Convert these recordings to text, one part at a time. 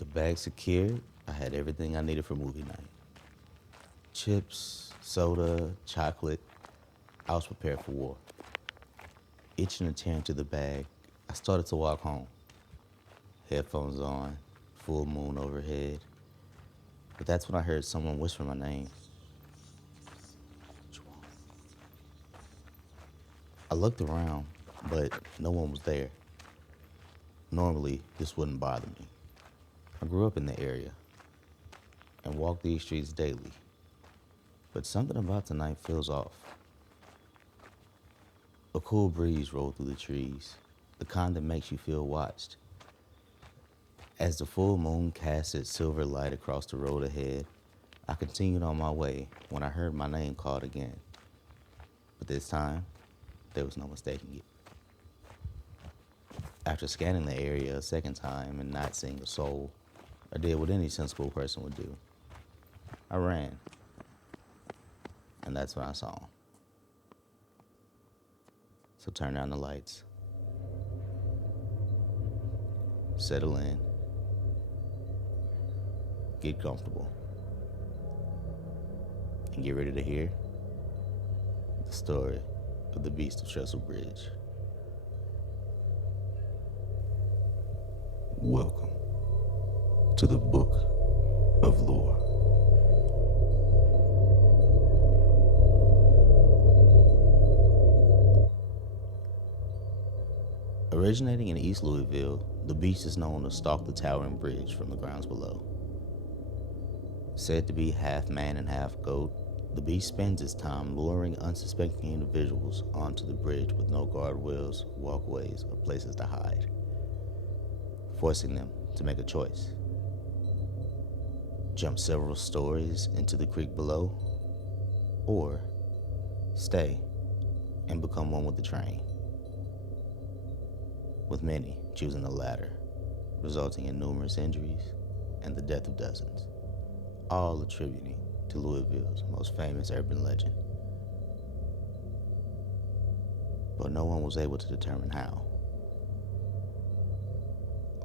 the bag secured, I had everything I needed for movie night. Chips, soda, chocolate. I was prepared for war. Itching to tear into the bag, I started to walk home. Headphones on, full moon overhead. But that's when I heard someone whisper my name. What you want? I looked around, but no one was there. Normally, this wouldn't bother me. I grew up in the area and walked these streets daily. But something about tonight feels off. A cool breeze rolled through the trees, the kind that makes you feel watched. As the full moon cast its silver light across the road ahead, I continued on my way when I heard my name called again. But this time, there was no mistaking it. After scanning the area a second time and not seeing a soul, I did what any sensible person would do. I ran. And that's when I saw him. So turn down the lights. Settle in. Get comfortable. And get ready to hear the story of the Beast of Trestle Bridge. Welcome to the Book of Lore. Originating in East Louisville, the beast is known to stalk the towering bridge from the grounds below. Said to be half man and half goat, the beast spends its time luring unsuspecting individuals onto the bridge with no guardrails, walkways, or places to hide, forcing them to make a choice. Jump several stories into the creek below, or stay and become one with the train, with many choosing the latter, resulting in numerous injuries and the death of dozens, all attributing to Louisville's most famous urban legend. But no one was able to determine how.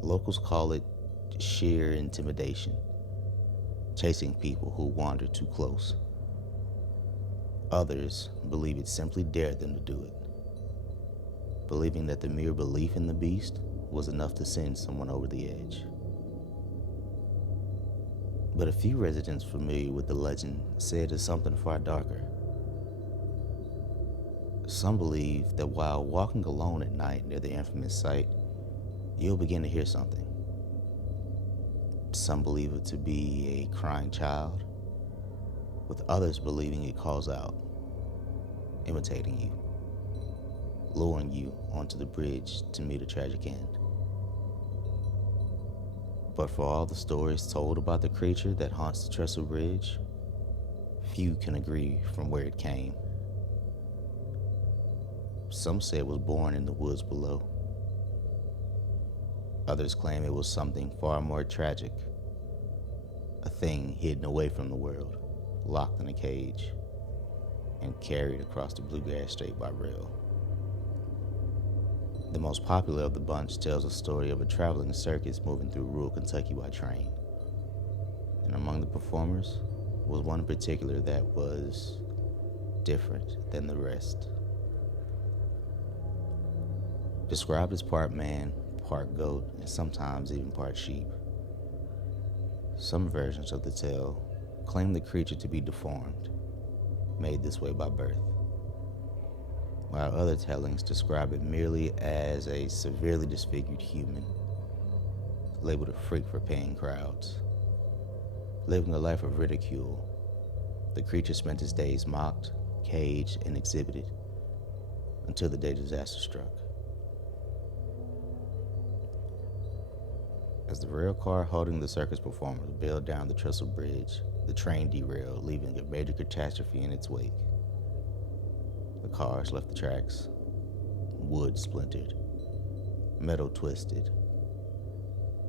Locals call it sheer intimidation, chasing people who wander too close. Others believe it simply dared them to do it, believing that the mere belief in the beast was enough to send someone over the edge. But a few residents familiar with the legend said it's something far darker. Some believe that while walking alone at night near the infamous site, you'll begin to hear something. Some believe it to be a crying child, with others believing it calls out, imitating you, luring you onto the bridge to meet a tragic end. But for all the stories told about the creature that haunts the Trestle Bridge, few can agree from where it came. Some say it was born in the woods below. Others claim it was something far more tragic, a thing hidden away from the world, locked in a cage, and carried across the Bluegrass Strait by rail. The most popular of the bunch tells a story of a traveling circus moving through rural Kentucky by train. And among the performers was one in particular that was different than the rest. Described as part man, part goat, and sometimes even part sheep. Some versions of the tale claim the creature to be deformed, made this way by birth, while other tellings describe it merely as a severely disfigured human, labeled a freak for paying crowds. Living a life of ridicule, the creature spent his days mocked, caged, and exhibited until the day disaster struck. As the rail car holding the circus performers bailed down the Trestle Bridge, the train derailed, leaving a major catastrophe in its wake. The cars left the tracks, wood splintered, metal twisted.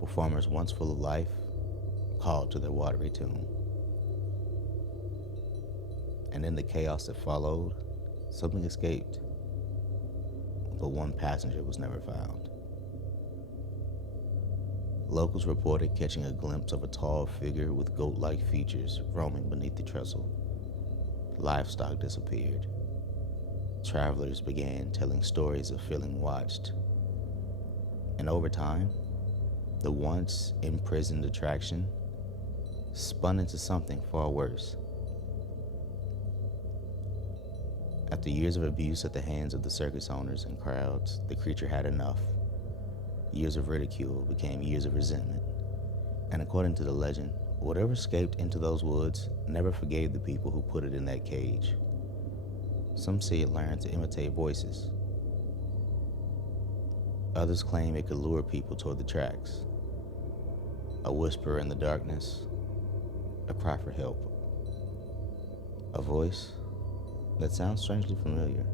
Performers once full of life called to their watery tomb. And in the chaos that followed, something escaped, but one passenger was never found. Locals reported catching a glimpse of a tall figure with goat-like features roaming beneath the trestle. Livestock disappeared. Travelers began telling stories of feeling watched. And over time, the once imprisoned attraction spun into something far worse. After years of abuse at the hands of the circus owners and crowds, the creature had enough. Years of ridicule became years of resentment. And according to the legend, whatever escaped into those woods never forgave the people who put it in that cage. Some say it learned to imitate voices. Others claim it could lure people toward the tracks. A whisper in the darkness, a cry for help. A voice that sounds strangely familiar.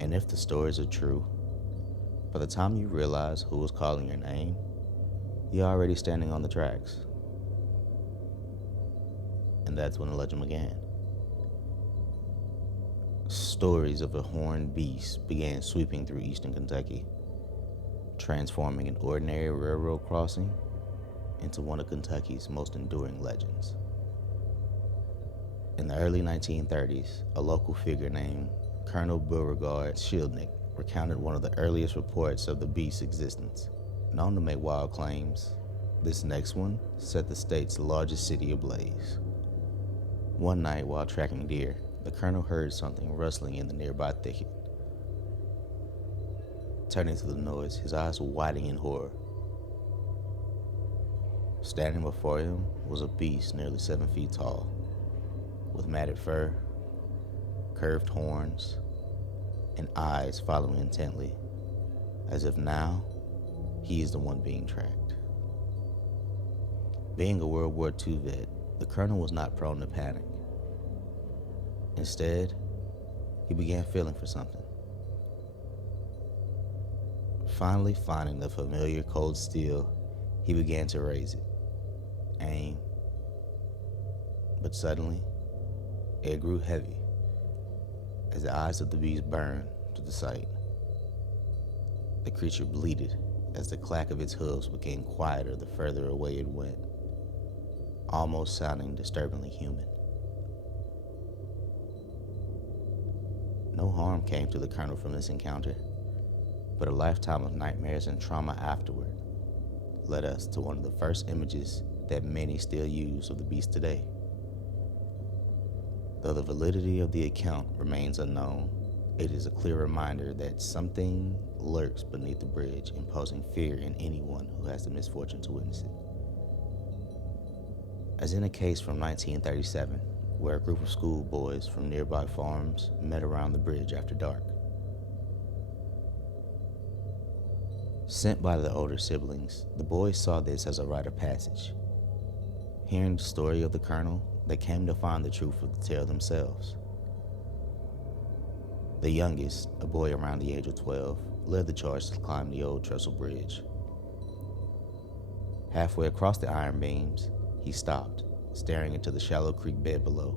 And if the stories are true, by the time you realize who was calling your name, you're already standing on the tracks. And that's when the legend began. Stories of a horned beast began sweeping through eastern Kentucky, transforming an ordinary railroad crossing into one of Kentucky's most enduring legends. In the early 1930s, a local figure named Colonel Beauregard Shieldnick recounted one of the earliest reports of the beast's existence. Known to make wild claims, this next one set the state's largest city ablaze. One night while tracking deer, the colonel heard something rustling in the nearby thicket. Turning to the noise, his eyes were widening in horror. Standing before him was a beast nearly 7 feet tall, with matted fur, curved horns, and eyes following intently, as if now he is the one being tracked. Being a World War II vet, the colonel was not prone to panic. Instead, he began feeling for something. Finally finding the familiar cold steel, he began to raise it, aim. But suddenly, it grew heavy as the eyes of the beast burned to the sight. The creature bleated as the clack of its hooves became quieter the further away it went, almost sounding disturbingly human. No harm came to the colonel from this encounter, but a lifetime of nightmares and trauma afterward led us to one of the first images that many still use of the beast today. Though the validity of the account remains unknown, it is a clear reminder that something lurks beneath the bridge, imposing fear in anyone who has the misfortune to witness it. As in a case from 1937, where a group of schoolboys from nearby farms met around the bridge after dark. Sent by the older siblings, the boys saw this as a rite of passage. Hearing the story of the colonel, they came to find the truth of the tale themselves. The youngest, a boy around the age of 12, led the charge to climb the old Trestle Bridge. Halfway across the iron beams, he stopped, staring into the shallow creek bed below.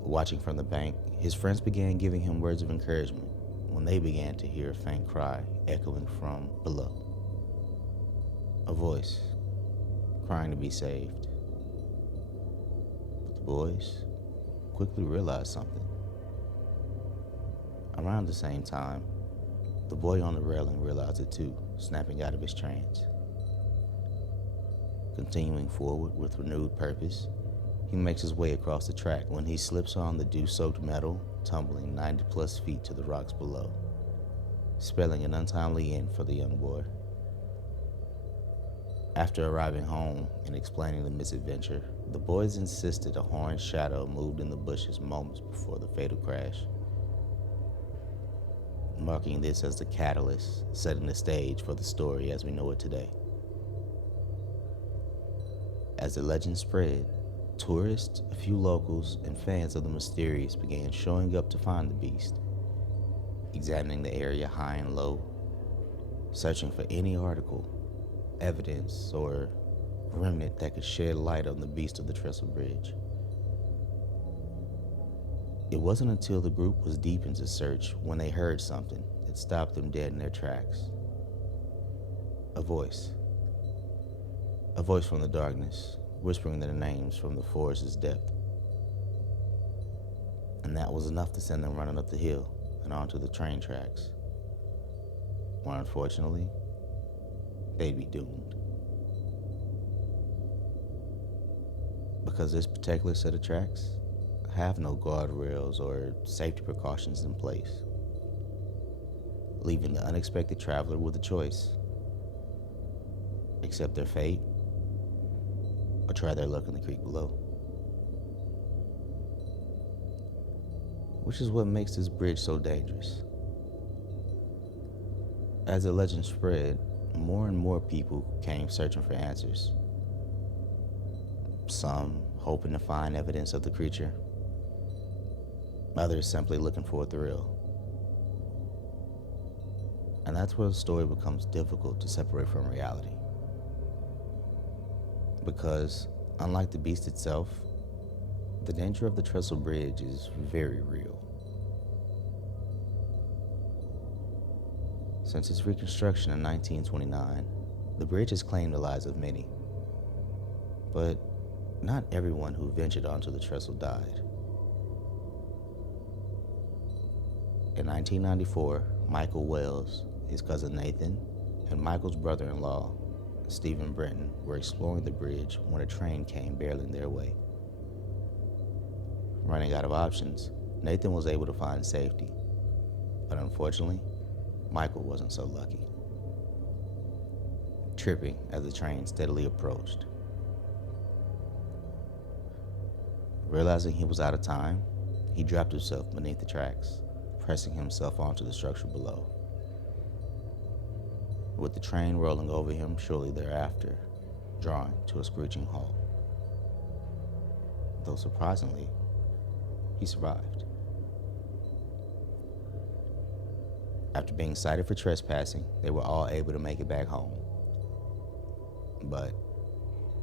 Watching from the bank, his friends began giving him words of encouragement when they began to hear a faint cry echoing from below. A voice crying to be saved. But the boys quickly realized something. Around the same time, the boy on the railing realized it too, snapping out of his trance. Continuing forward with renewed purpose, he makes his way across the track when he slips on the dew-soaked metal, tumbling 90+ feet to the rocks below, spelling an untimely end for the young boy. After arriving home and explaining the misadventure, the boys insisted a horned shadow moved in the bushes moments before the fatal crash, marking this as the catalyst, setting the stage for the story as we know it today. As the legend spread, tourists, a few locals, and fans of the mysterious began showing up to find the beast, examining the area high and low, searching for any article, evidence, or remnant that could shed light on the beast of the Trestle Bridge. It wasn't until the group was deep into search when they heard something that stopped them dead in their tracks. A voice. A voice from the darkness, whispering their names from the forest's depth. And that was enough to send them running up the hill and onto the train tracks, where unfortunately, they'd be doomed. Because this particular set of tracks have no guardrails or safety precautions in place, leaving the unexpected traveler with a choice: accept their fate or try their luck in the creek below. Which is what makes this bridge so dangerous. As the legend spread, more and more people came searching for answers. Some hoping to find evidence of the creature, others simply looking for a thrill. And that's where the story becomes difficult to separate from reality. Because, unlike the beast itself, the danger of the Trestle Bridge is very real. Since its reconstruction in 1929, the bridge has claimed the lives of many. But not everyone who ventured onto the trestle died. In 1994, Michael Wells, his cousin Nathan, and Michael's brother-in-law, Stephen Brenton, were exploring the bridge when a train came barreling their way. Running out of options, Nathan was able to find safety, but unfortunately, Michael wasn't so lucky, tripping as the train steadily approached. Realizing he was out of time, he dropped himself beneath the tracks, pressing himself onto the structure below. With the train rolling over him shortly thereafter, drawing to a screeching halt. Though surprisingly, he survived. After being cited for trespassing, they were all able to make it back home. But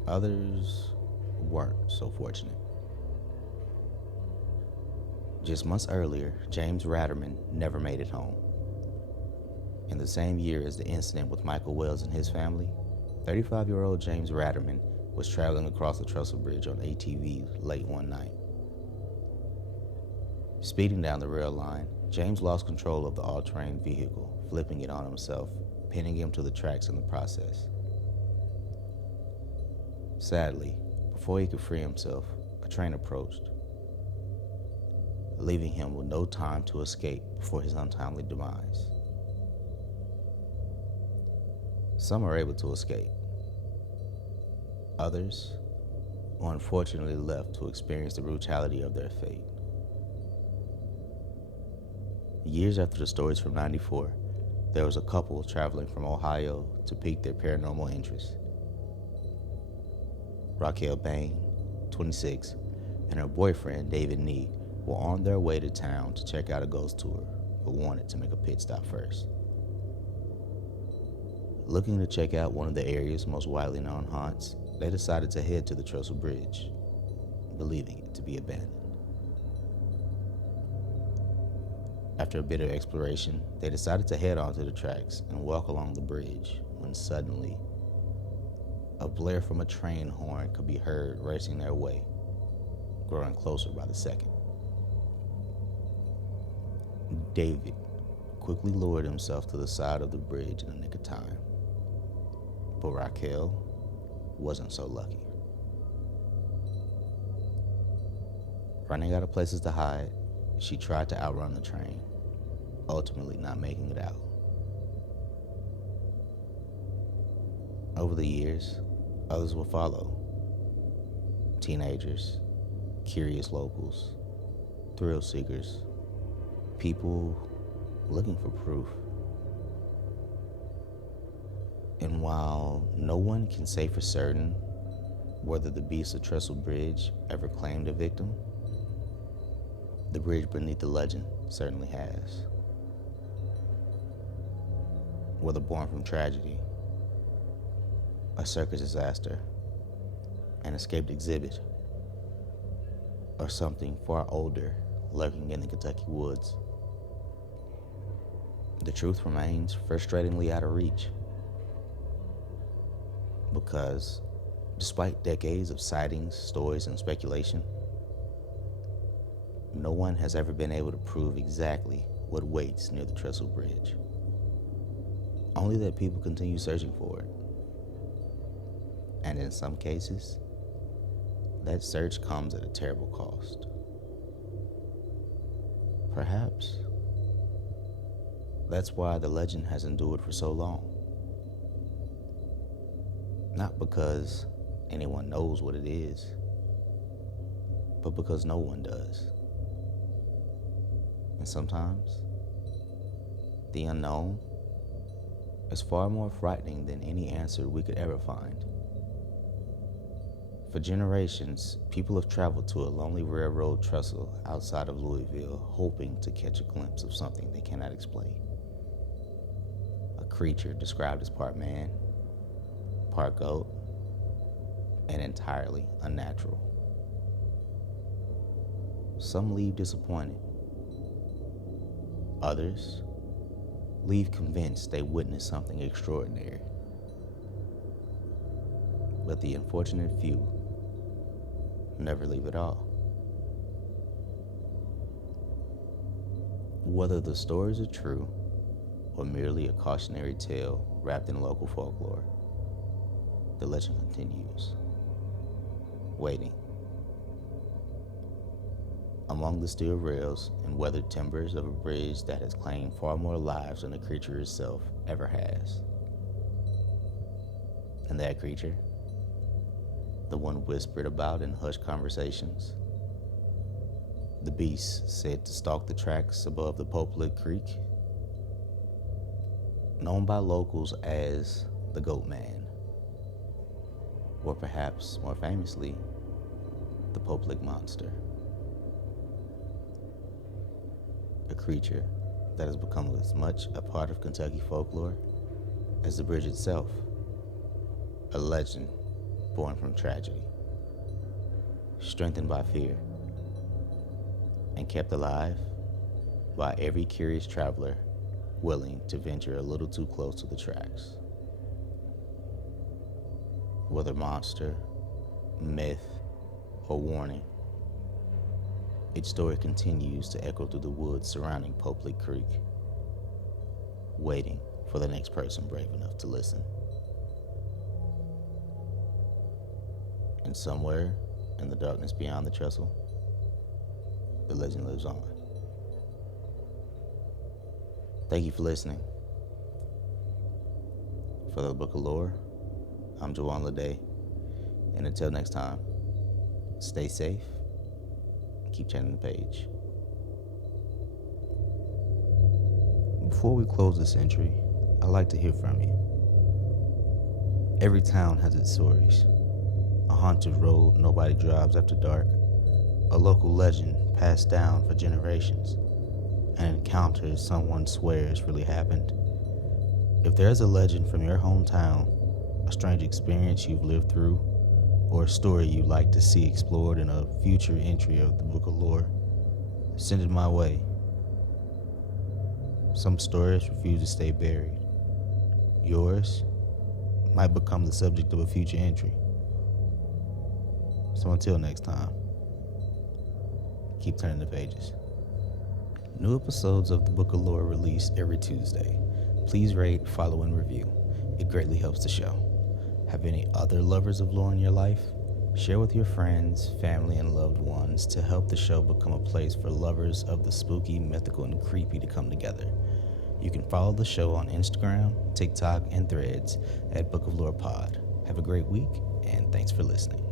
others weren't so fortunate. Just months earlier, James Ratterman never made it home. In the same year as the incident with Michael Wells and his family, 35-year-old James Ratterman was traveling across the Trestle Bridge on ATV late one night. Speeding down the rail line, James lost control of the all-terrain vehicle, flipping it on himself, pinning him to the tracks in the process. Sadly, before he could free himself, a train approached, leaving him with no time to escape before his untimely demise. Some are able to escape. Others are unfortunately left to experience the brutality of their fate. Years after the stories from '94, there was a couple traveling from Ohio to pique their paranormal interest. Raquel Bain, 26, and her boyfriend, David Nee, were on their way to town to check out a ghost tour, but wanted to make a pit stop first. Looking to check out one of the area's most widely known haunts, they decided to head to the Trestle Bridge, believing it to be abandoned. After a bit of exploration, they decided to head onto the tracks and walk along the bridge when suddenly, a blare from a train horn could be heard racing their way, growing closer by the second. David quickly lowered himself to the side of the bridge in the nick of time, but Raquel wasn't so lucky. Running out of places to hide, she tried to outrun the train, ultimately not making it out. Over the years, others would follow. Teenagers, curious locals, thrill seekers, people looking for proof. And while no one can say for certain whether the beast of Trestle Bridge ever claimed a victim, the bridge beneath the legend certainly has. Whether born from tragedy, a circus disaster, an escaped exhibit, or something far older lurking in the Kentucky woods, the truth remains frustratingly out of reach. Because despite decades of sightings, stories, and speculation, no one has ever been able to prove exactly what waits near the Trestle Bridge. Only that people continue searching for it. And in some cases, that search comes at a terrible cost. Perhaps that's why the legend has endured for so long. Not because anyone knows what it is, but because no one does. And sometimes, the unknown is far more frightening than any answer we could ever find. For generations, people have traveled to a lonely railroad trestle outside of Louisville, hoping to catch a glimpse of something they cannot explain. A creature described as part man, part goat, and entirely unnatural. Some leave disappointed. Others leave convinced they witnessed something extraordinary. But the unfortunate few never leave at all. Whether the stories are true or merely a cautionary tale wrapped in local folklore, the legend continues, waiting. Among the steel rails and weathered timbers of a bridge that has claimed far more lives than the creature itself ever has. And that creature, the one whispered about in hushed conversations, the beast said to stalk the tracks above the Popelet Creek, known by locals as the Goat Man, or perhaps more famously, the Popelet Monster. A creature that has become as much a part of Kentucky folklore as the bridge itself, a legend born from tragedy, strengthened by fear, and kept alive by every curious traveler willing to venture a little too close to the tracks. Whether monster, myth, or warning, each story continues to echo through the woods surrounding Popelet Creek, waiting for the next person brave enough to listen. And somewhere in the darkness beyond the trestle, the legend lives on. Thank you for listening. For the Book of Lore, I'm Juwan Lede, and until next time, stay safe and keep turning the page. Before we close this entry, I'd like to hear from you. Every town has its stories. A haunted road nobody drives after dark, a local legend passed down for generations, an encounter someone swears really happened. If there's a legend from your hometown, a strange experience you've lived through, or a story you'd like to see explored in a future entry of the Book of Lore, send it my way. Some stories refuse to stay buried. Yours might become the subject of a future entry. So until next time, keep turning the pages. New episodes of the Book of Lore release every Tuesday. Please rate, follow, and review. It greatly helps the show. Have any other lovers of lore in your life? Share with your friends, family, and loved ones to help the show become a place for lovers of the spooky, mythical, and creepy to come together. You can follow the show on Instagram, TikTok, and Threads at Book of Lore Pod. Have a great week, and thanks for listening.